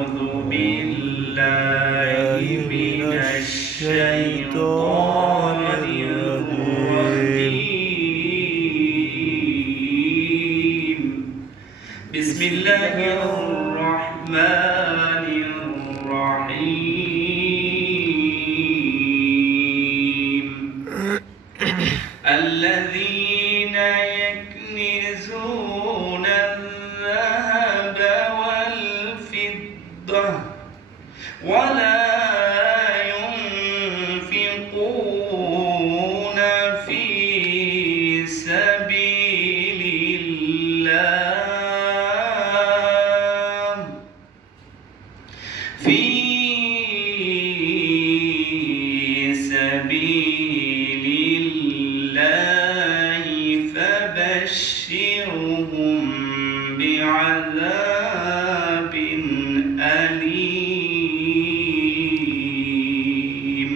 أعوذ بالله من الشيطان الرجيم بسم الله الرحمن الرحيم الذين يكنزون الذهب والفضة ولا ينفقون في سبيل الله فبشرهم بعذاب أليم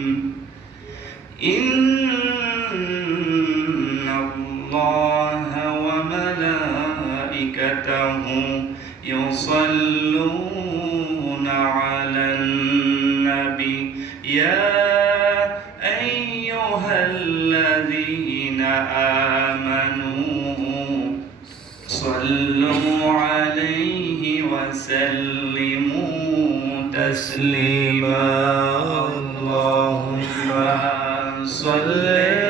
إن الله وملائكته يصلون على النبي يا أيها الذين آمنوا صلوا عليه وسلموا تسليما اللهم صل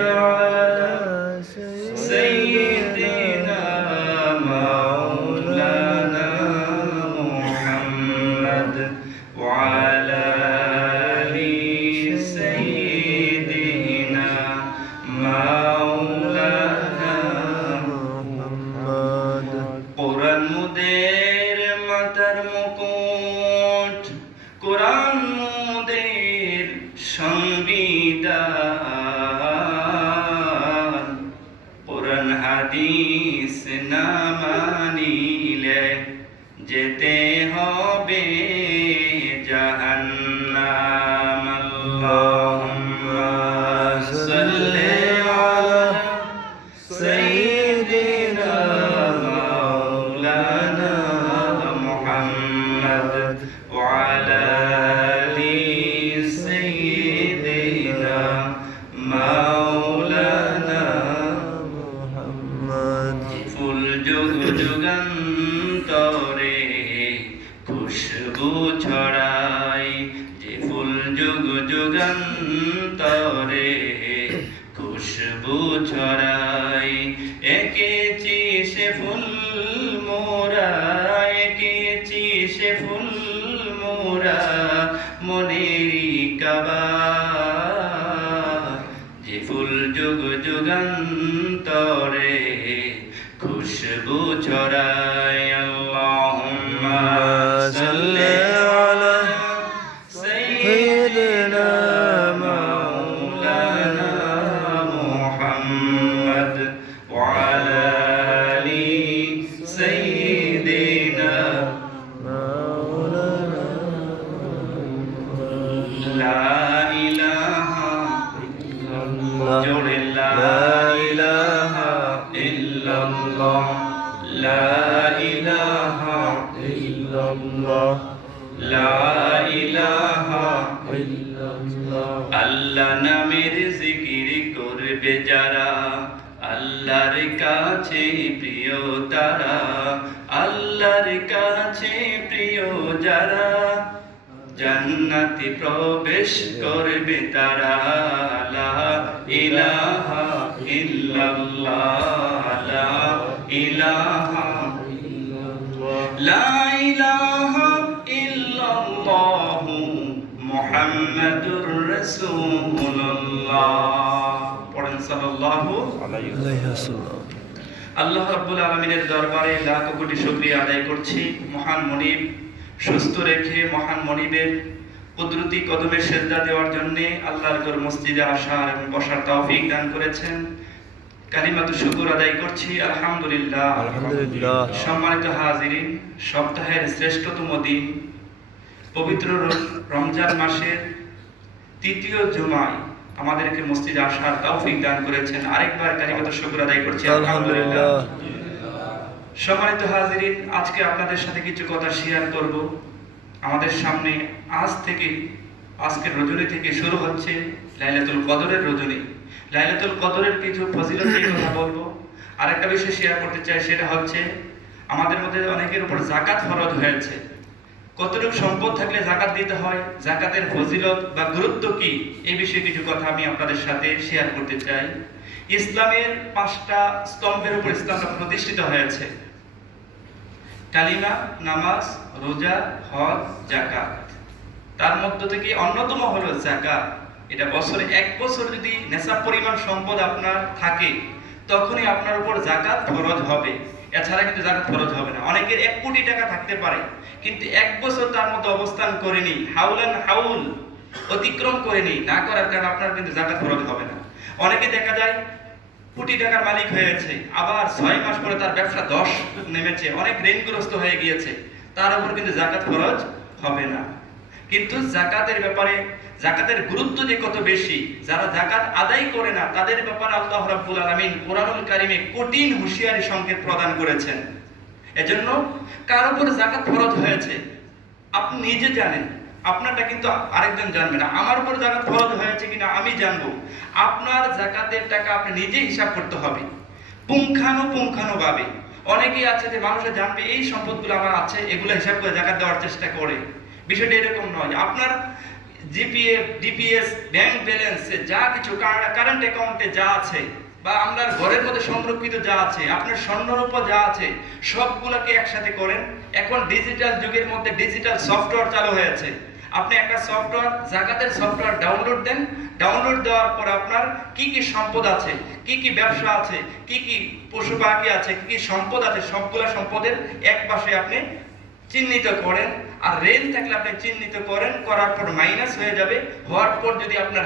على سيدنا مولانا محمد وعلى آل سيدنا مولانا محمد قرآن মুদের মাথার মুকুট কোরআন মুদের সংবিধান কোরআন হাদিস না মানিলে যেতে হবে জাহান্নাম আল্লাহুম্মা সাল্লি আলা সাইয়্যিদিনা মাওলানা মুহাম্মদ ওয়া আলা আলি সাইয়্যিদিনা মাওলানা মুহাম্মদ ফুল যুগান্তরে খুশবু ছড়াই যে ফুল যুগান্তরে খুশবু ছড়াই এঁকেছি সে ফুল মোরা এঁকেছি সে ফুল মোরা মনেরই কাবা যে ফুল যুগান্তরে খুশবু ছড়াই আল্লাহুম্মা সাল্লি আলা সাইয়্যিদিনা মাওলানা মুহাম্মদ ওয়া আলা আলি সাইয়্যিদিনা মাওলানা লা ইলাহা ইল্লাল্লাহ জোরে লা ইলাহা ইল্লাল্লাহ লা ইলাহা ইল্লাল্লাহ লা ইলাহা ইল্লাল্লাহ আল্লাহ নামের জিকির করবে যারা আল্লাহর কাছে প্রিয় তারা আল্লাহর কাছে প্রিয় যারা জান্নাতে প্রবেশ করবে তারা লা ইলাহা ইল্লাল্লাহ লা ইলাহা ইল্লাল্লাহ লা ইলাহা ইল্লাল্লাহ মুহাম্মাদুর রাসূলুল্লাহ পড়েন সাল্লাল্লাহু আলাইহি ওয়াসাল্লাম আল্লাহ রাব্বুল আলামিনের দরবারে লাখ কোটি শুকরিয়া আদায় করছি মহান মুনিব সুস্থ রেখে মহান মনিবের কুদরতি কদমে সেজদা দেওয়ার জন্য আল্লাহর ঘর মসজিদে আসার এবং বসার তৌফিক দান করেছেন কালিমাতু শুকর আদায় করছি আলহামদুলিল্লাহ আলহামদুলিল্লাহ সম্মানিত হাজিরিন সপ্তাহের শ্রেষ্ঠতম দিন পবিত্র রমজান মাসের তৃতীয় জুমায় আমাদেরকে মসজিদে আসার তৌফিক দান করেছেন আরেকবার কালিমাতু শুকর আদায় করছি আলহামদুলিল্লাহ সম্মানিত হাজিরিন আজকে আপনাদের সাথে কিছু কথা শেয়ার করব আমাদের সামনে আজকের রজনী থেকে শুরু হচ্ছে লাইলাতুল কদরের রজনী। লাইলাতুল কদরের কিছু ফজিলত নিয়ে কথা বলবো। আরেকটা বিষয় শেয়ার করতে চাই, সেটা হচ্ছে আমাদের মধ্যে অনেকের উপর যাকাত ফরজ হয়েছে। কতটুকু সম্পদ থাকলে যাকাত দিতে হয়, যাকাতের ফজিলত বা গুরুত্ব কি, এই বিষয়ে কিছু কথা আমি আপনাদের সাথে শেয়ার করতে চাই। ইসলামের 5টা স্তম্ভের উপর ইসলামটা প্রতিষ্ঠিত হয়েছে: কালিমা, নামাজ, রোজা, হজ, যাকাত। তার মধ্য থেকে অন্যতম হলো যাকাত। এটা বছরে 1 বছর যদি নেশাব পরিমাণ সম্পদ আপনার থাকে, তখনই আপনার উপর যাকাত ফরজ হবে। এছাড়া কিন্তু যাকাত ফরজ হবে না। অনেকের 1 কোটি টাকা থাকতে পারে, কিন্তু 1 বছর তার মধ্যে অবস্থান করেনি, হাউল অতিক্রম করেনি, না করার কারণে আপনার কিন্তু যাকাত ফরজ হবে না। অনেকে দেখা যায় কোটি টাকার মালিক হয়েছে, আবার 6 মাস পরে তার ব্যবসা 10 নেমেছে, অনেক ঋণগ্রস্ত হয়ে গিয়েছে, তার উপর কিন্তু যাকাত ফরজ হবে না। কিন্তু যাকাতের ব্যাপারে যাকাতের গুরুত্ব যে কত বেশি, যারা যাকাত আদায় করে না তাদের ব্যাপারে আল্লাহ রাব্বুল আলামিন কোরআনুল কারীমে কঠিন হুঁশিয়ারি সংকেত প্রদান করেছেন। এজন্য কার উপর যাকাত ফরজ হয়েছে আপনি নিজে জানেন, আপনারটা কিন্তু আরেকজন জানবে না। আমার উপর যাকাত ফরজ হয়েছে কিনা আমি জানবো। আপনার যাকাতের টাকা আপনি নিজে হিসাব করতে হবে পুঙ্খানুপুঙ্খানুভাবে। অনেকেই আছে যে মানুষে জানবে এই সম্পদগুলো আমার আছে, এগুলো হিসাব করে যাকাত দেওয়ার চেষ্টা করে। বিষয়টা এরকম নয়। আপনার জিপিএফ, ডিপিএস, ব্যাংক ব্যালেন্সে যা কিছু, কারেন্ট অ্যাকাউন্টে যা আছে, বা আপনার ঘরের মধ্যে সংরক্ষিত যা আছে, আপনার স্বর্ণরূপা যা আছে, সবগুলোকে একসাথে করেন। এখন ডিজিটাল যুগের মধ্যে ডিজিটাল সফটওয়্যার চালু হয়েছে। আপনি একটা সফটওয়্যার, যাকাতের সফটওয়্যার ডাউনলোড দেন। ডাউনলোড দেওয়ার পর আপনার কি কি সম্পদ আছে, কি কি ব্যবসা আছে, কি কি পশু পাখি আছে, কি কি সম্পদ আছে, সবগুলা সম্পদের এক পাশে আপনি চিহ্নিত করেন। আর ঋণ থাকলে আপনি চিহ্নিত করেন, করার পর মাইনাস হয়ে যাবে। হওয়ার পর যদি আপনার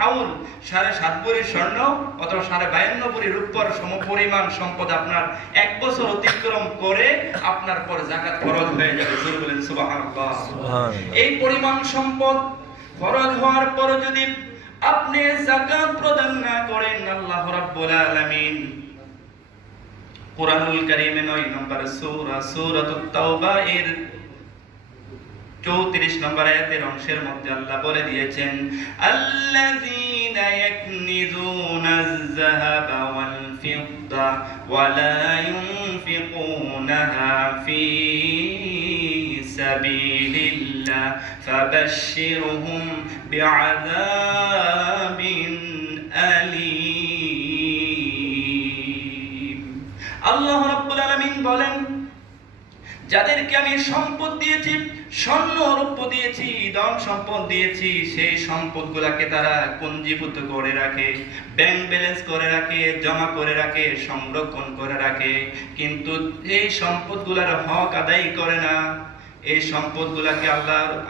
হাউল 7.5 ভরি স্বর্ণ অথবা 52.5 ভরি রূপার সমপরিমাণ সম্পদ আপনার 1 বছর অতিক্রম করে, আপনার পর যাকাত ফরজ হয়ে যাবে। জোরে বলেন সুবহানাল্লাহ। এই পরিমাণ সম্পদ ফরজ হওয়ার পর যদি আপনি যাকাত প্রদান না করেন, আল্লাহ রাব্বুল আলামিন কুরআনুল কারীমে 9 নম্বর সূরা সূরাতুত তাওবা এর 34 নম্বর আয়াতের অংশের মধ্যে আল্লাহ বলে দিয়েছেন, আল্লাযীনা ইয়াকনিজুনাজ যাহাবা ওয়াল ফিদ্দা ওয়া লা ইউনফিকুনাহা ফী সাবিলিল্লাহ ফাবাশশিরহুম বিআযাবিন আলীম। আল্লাহ রাব্বুল আলামিন বলেন, যাদেরকে আমি সম্পদ দিয়েছি, স্বর্ণ রূপ দিয়েছি, ধন সম্পদ দিয়েছি, সেই সম্পদগুলোকে তারা পুঞ্জীভূত করে রাখে, ব্যাংক ব্যালেন্স করে রাখে, জমা করে রাখে, সংরক্ষণ করে রাখে, কিন্তু এই সম্পদগুলোর হক আদায় করে না। এই সম্পদগুলোকে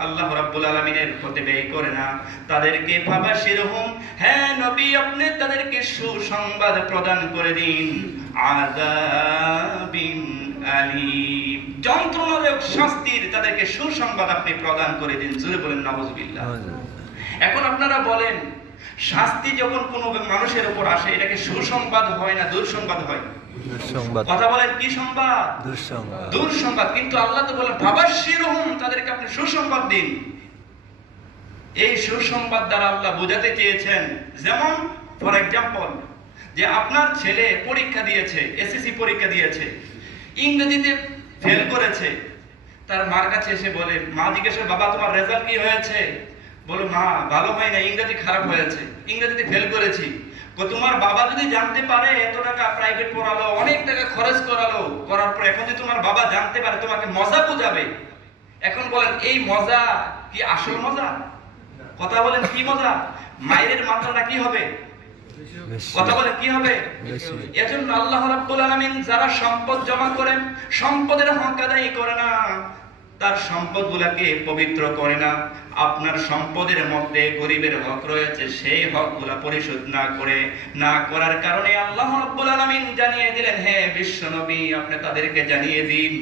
আল্লাহ রাব্বুল আলামিনের পথে ব্যয় করে না। তাদেরকে ফাবাশিরহুম, হ্যাঁ নবী আপনি তাদেরকে সুসংবাদ প্রদান করে দিন, আযাবিন আলীম, যন্ত্রণাদায়ক শাস্তির তাদেরকে সুসংবাদ আপনি প্রদান করে দিন। জোরে বলেন নাউযুবিল্লাহ। এখন আপনারা বলেন, শাস্তি যখন কোনো মানুষের উপর আসে, এটাকে সুসংবাদ হয় না দুঃসংবাদ হয়? দুঃসংবাদ। কথা বলেন, কি সংবাদ? দুঃসংবাদ। দুঃসংবাদ। কিন্তু আল্লাহ তো বলেন ফাবাশশিরহুম, তাদেরকে আপনি সুসংবাদ দিন। এই সুসংবাদ দ্বারা আল্লাহ বোঝাতে চেয়েছেন, যেমন ফর এক্সাম্পল, যে আপনার ছেলে পরীক্ষা দিয়েছে, এসএসসি পরীক্ষা দিয়েছে, ইংরেজিতে ফেল করেছে, তার মার কাছে এসে বলে, মা জিজ্ঞেস করে, বাবা তোমার রেজাল্ট কি হয়েছে? বলো, মা ভালো হয় না, ইংরেজি খারাপ হয়েছে, ইংরেজিতে ফেল করেছি। তোমার বাবা যদি জানতে পারে, এত টাকা প্রাইভেট পড়ালো, অনেক টাকা খরচ করালো, করার পর এখন যদি তোমার বাবা জানতে পারে, তোমাকে মজা বুঝাবে। এখন বলেন, এই মজা কি আসল মজা? কথা বলেন, কি মজা? মায়ের মাত্রাটা কি হবে? কথা বলে কি হবে? এজন্য আল্লাহ রাব্বুল আলামিন যারা সম্পদ জমা করেন, সম্পদের হক আদায় করে না, তার সম্পদগুলোকে পবিত্র করে না, আপনার সম্পদের মধ্যে গরিবের হক রয়েছে, সেই হকগুলো পরিশোধ না করার কারণে আল্লাহ রাব্বুল আলামিন জানিয়ে দিলেন, হে বিশ্ব নবী আপনি তাদেরকে জানিয়ে দিন,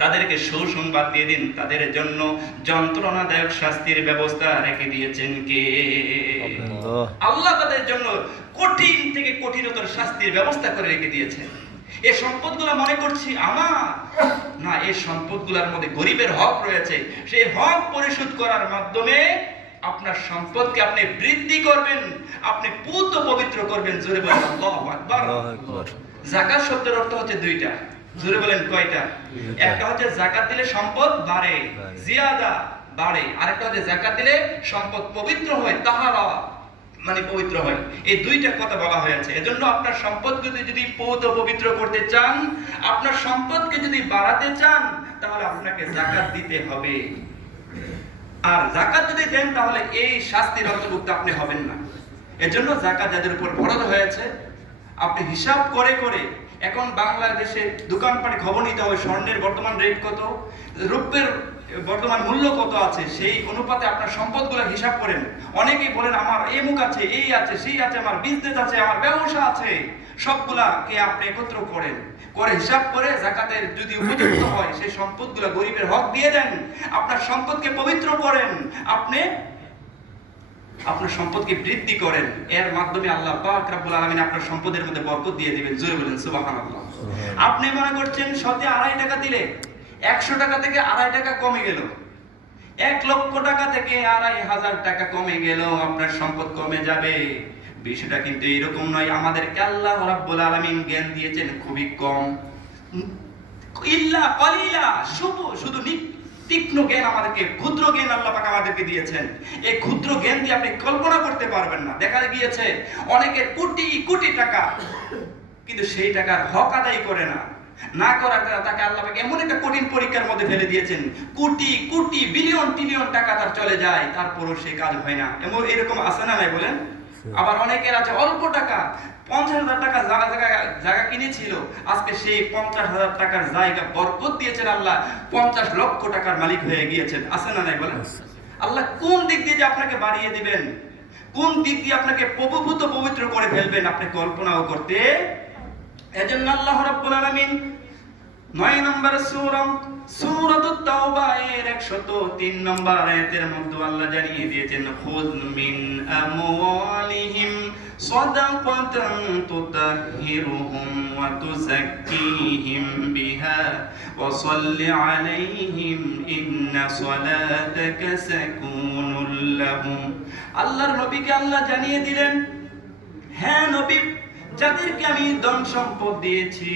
তাদেরকে সুসংবাদ দিয়ে দিন, তাদের জন্য যন্ত্রণাদায়ক শাস্তির ব্যবস্থা রেখে দিয়েছেন কে? আল্লাহ তাদের জন্য কঠিন থেকে কঠিনতর শাস্তির ব্যবস্থা করে রেখে দিয়েছেন। এই সম্পদগুলো মনে করছি আমার, না, এই সম্পদগুলোর মধ্যে গরিবের হক রয়েছে, সেই হক পরিশোধ করার মাধ্যমে আপনার সম্পদকে আপনি বৃদ্ধি করবেন, আপনি পূত পবিত্র করবেন। জোরে বলেন আল্লাহু আকবার। যাকাত শব্দের অর্থ হচ্ছে দুইটা, জোরে বলেন কয়টা? একটা হচ্ছে যাকাত দিলে সম্পদ বাড়ে, জিয়াদা বাড়ে, আরেকটা হচ্ছে যাকাত দিলে সম্পদ পবিত্র হয়, তাহারা মানে পবিত্র হয়। এই দুইটা কথা বলা হয়েছে। এজন্য আপনার সম্পদকে যদি পৌত পবিত্র করতে চান, আপনার সম্পদকে যদি বাড়াতে চান, তাহলে আপনাকে যাকাত দিতে হবে। আর যাকাত যদি দেন তাহলে এই শাস্তির অন্তর্ভুক্ত আপনি হবেন না। এজন্য যাকাত যাদের উপর ফরজ হয়েছে, আপনি হিসাব করে করে, এখন বাংলাদেশে দোকানপাটে খবর নিতে হবে স্বর্ণের বর্তমান রেট কত, রূপের বর্তমান মূল্য কত আছে, সেই অনুপাতে আপনার সম্পদগুলো হিসাব করেন। অনেকেই বলেন আমার এমুক আছে, এই আছে, সেই আছে, আমার বিজনেস আছে, আমার ব্যবসা আছে, সবগুলাকে আপনি একত্র করেন, করে হিসাব করে যাকাতের যদি উপযুক্ত হয় সেই সম্পদগুলো গরিবের হক দিয়ে দেন, আপনার সম্পদকে পবিত্র করেন, আপনি আপনার সম্পদকে বৃদ্ধি করেন। এর মাধ্যমে আল্লাহ পাক রব্বুল আলামিন আপনার সম্পদের মধ্যে বরকত দিয়ে দিবেন। জোরে বলেন সুবহানাল্লাহ। আপনি মনে করছেন শতে 2.5 টাকা দিলে 100 টাকা থেকে 2.5 টাকা কমে গেল, 1 লক্ষ টাকা থেকে 2.5 টাকা কমে গেল, আপনার সম্পদ কমে যাবে। বিষয়টা কিন্তু এরকম নয়। আমাদেরকে আল্লাহ রাব্বুল আলামিন জ্ঞান দিয়েছেন খুবই কম, ইল্লা কলিলা, শুধু তীক্ষ্ণ জ্ঞান আমাদেরকে, ক্ষুদ্র জ্ঞান আল্লাহ পাক আমাদেরকে দিয়েছেন। এই ক্ষুদ্র জ্ঞান দিয়ে আপনি কল্পনা করতে পারবেন না। দেখা গিয়েছে অনেকের কোটি কোটি টাকা, কিন্তু সেই টাকার হক আদায় করে না, না করার দ্বারা তাকে আল্লাহ পাক এমন একটা কঠিন পরীক্ষার মধ্যে ফেলে দিয়েছেন, কোটি কোটি বিলিয়ন ট্রিলিয়ন টাকা তার চলে যায়, তারপরও সে কাজ হয় না। এরকম আছে না নাই বলেন? আবার অনেকের আছে অল্প টাকা, 50,000 টাকা জায়গা কিনেছিল, আজকে সেই 50,000 টাকার জায়গা বরকত দিয়েছেন আল্লাহ, 50 লক্ষ টাকার মালিক হয়ে গিয়েছেন। আছে না নাই বলেন? আল্লাহ কোন দিক দিয়ে যে আপনাকে বাড়িয়ে দিবেন, কোন দিক দিয়ে আপনাকে প্রভুভূত পবিত্র করে ফেলবেন, আপনি কল্পনাও করতে। এজন্য আল্লাহ রাব্বুল আলামিন 9 নম্বর সূরাতুত তাওবা এর 103 নম্বর আয়াতের মধ্যে আল্লাহ জানিয়ে দিয়েছেন, খুয মিন আমওয়ালিহিম সাদাকাতান তুতাহহিরুহুম ওয়া তুযাক্কিহিম বিহা ওয়া সাল্লি আলাইহিম ইন্না সালাতাকা সাকুনুল লাহুম। আল্লাহর নবীকে আল্লাহ জানিয়ে দিলেন, হ্যাঁ নবী, যাদেরকে আমি ধন সম্পদ দিয়েছি,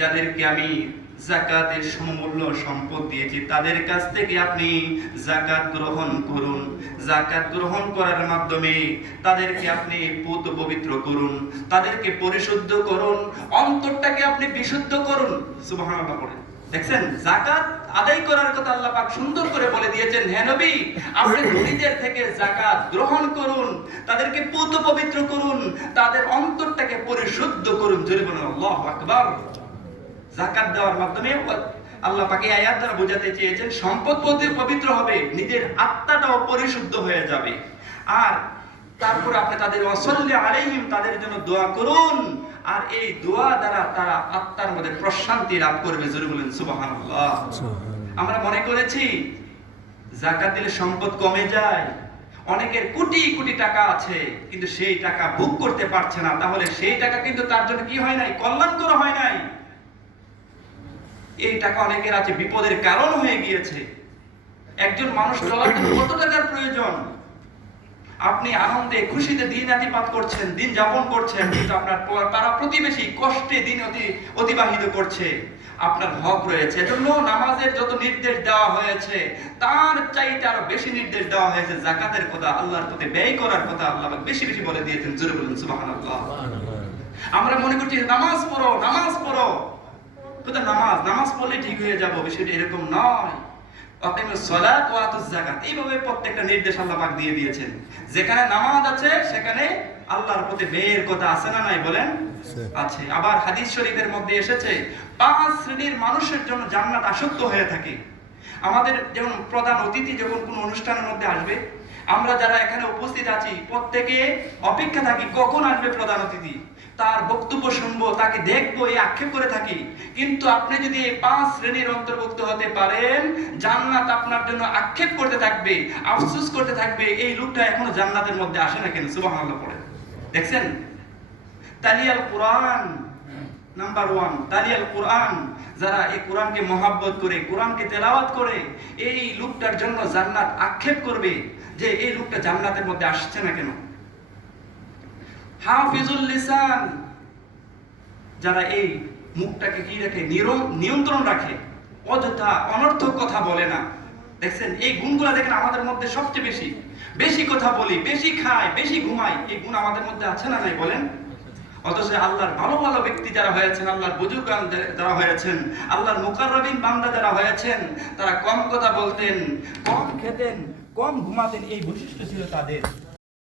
যাদেরকে আমি যাকাতের সমমূল্য সম্পদ দিয়েছি, তাদের কাছ থেকে আপনি যাকাত গ্রহণ করুন। যাকাত গ্রহণ করার মাধ্যমে তাদেরকে আপনি পূত পবিত্র করুন, তাদেরকে পরিশুদ্ধ করুন, অন্তরটাকে আপনি বিশুদ্ধ করুন। সুবহানাল্লাহ পড়েন। দেখছেন, যাকাত আদায় করার কথা আল্লাহ পাক সুন্দর করে বলে দিয়েছেন। হ্যাঁ নবী, আপনি ধনীদের থেকে যাকাত গ্রহণ করুন, তাদেরকে পূত পবিত্র করুন, তাদের অন্তরটাকে পরিশুদ্ধ করুন। জোরে বলুন আল্লাহু আকবার। যাকাত দেওয়ার মাধ্যমে আল্লাহ পাক এই আয়াত দ্বারা বোঝাতে চেয়েছেন সম্পদ পবিত্র হবে, নিজের আত্মাটাও পরিশুদ্ধ হয়ে যাবে। আর তারপর আপনি তাদের ওয়াসাল্লি আলাইহিম, তাদের জন্য দোয়া করুন, আর এই দোয়া দ্বারা তারা আত্মার মধ্যে প্রশান্তি লাভ করবে। জোরে বলেন সুবহানাল্লাহ। আমরা মনে করেছি যাকাত দিলে সম্পদ কমে যায়, অনেকের কোটি কোটি টাকা আছে কিন্তু সেই টাকা ভোগ করতে পারছে না, তাহলে সেই টাকা কিন্তু তার জন্য কি হয় নাই? কল্যাণকর হয় নাই। এই টাকা অনেকের আছে বিপদের কারণ হয়ে গিয়েছে। একজন মানুষ চলার জন্য কত টাকার প্রয়োজন? আপনি আনন্দে খুশিতে দিন অতিবাহিত করছেন, দিন যাপন করছেন, কিন্তু আপনার পাড়া প্রতিবেশী কষ্টে দিন অতিবাহিত করছে। আপনার হক রয়েছে। এজন্য নামাজের যত নির্দেশ দেওয়া হয়েছে তার চাইতে আরো বেশি নির্দেশ দেওয়া হয়েছে যাকাতের কথা, আল্লাহর পথে ব্যয় করার কথা আল্লাহ বেশি বেশি বলে দিয়েছেন। জোরে বলুন সুবহানাল্লাহ। আমরা মনে করছি নামাজ পড়ো, নামাজ পড়ো, কিন্তু নামাজ পড়লে ঠিক হয়ে যাব, বিষয়টা এরকম নয়। আকিমুস সালাত ওয়া আতুজ যাকাত, এইভাবে প্রত্যেকটা নির্দেশ আল্লাহ পাক দিয়ে দিয়েছেন। যেখানে নামাজ আছে সেখানে আল্লাহর পথে ব্যয়ের কথা আছে না নাই বলেন? আছে। আবার হাদিস শরীফের মধ্যে এসেছে 5 শ্রেণীর মানুষের জন্য জান্নাত আসক্ত হয়ে থাকে। আমাদের যেমন প্রধান অতিথি যখন কোনো অনুষ্ঠানের মধ্যে আসবে, আমরা যারা এখানে উপস্থিত আছি প্রত্যেকে অপেক্ষা থাকি কখন আসবে প্রধান অতিথি, তার বক্তব্য শুনবো, তাকে দেখবো, এই আক্ষেপ করে থাকি। কিন্তু আপনি যদি এই 5 শ্রেণীর অন্তর্ভুক্ত হতে পারেন, জান্নাত আপনার জন্য আক্ষেপ করতে থাকবে, আফসোস করতে থাকবে, এই লোকটা এখনো জান্নাতের মধ্যে আসে না কেন? সুবহানাল্লাহ পড়ে। দেখছেন, তালিয়াল কোরআন, নাম্বার 1 তালিয়াল কোরআন, যারা এই কোরআনকে মহব্বত করে, কোরআনকে তেলাওয়াত করে, এই লোকটার জন্য জান্নাত আক্ষেপ করবে যে এই লোকটা জান্নাতের মধ্যে আসছে না কেন। হাফিজুল লিসান, যারা এই মুখটাকে কি রাখে, নিয়ন্ত্রণ রাখে, অযথা অনর্থক কথা বলে না। দেখছেন এই গুণগুলো দেখেন আমাদের মধ্যে সবচেয়ে বেশি, বেশি কথা বলি, বেশি খাই, বেশি ঘুমাই, এই গুণ আমাদের মধ্যে আছে না নাই বলেন? অথচ আল্লাহর ভালো ভালো ব্যক্তি যারা হয়েছেন, আল্লাহর বুজুর্গান যারা হয়েছেন, আল্লাহর মুকাররবিন বান্দা যারা হয়েছেন, তারা কম কথা বলতেন, কম খেতেন, কম ঘুমাতেন, এই বৈশিষ্ট্য ছিল তাদের।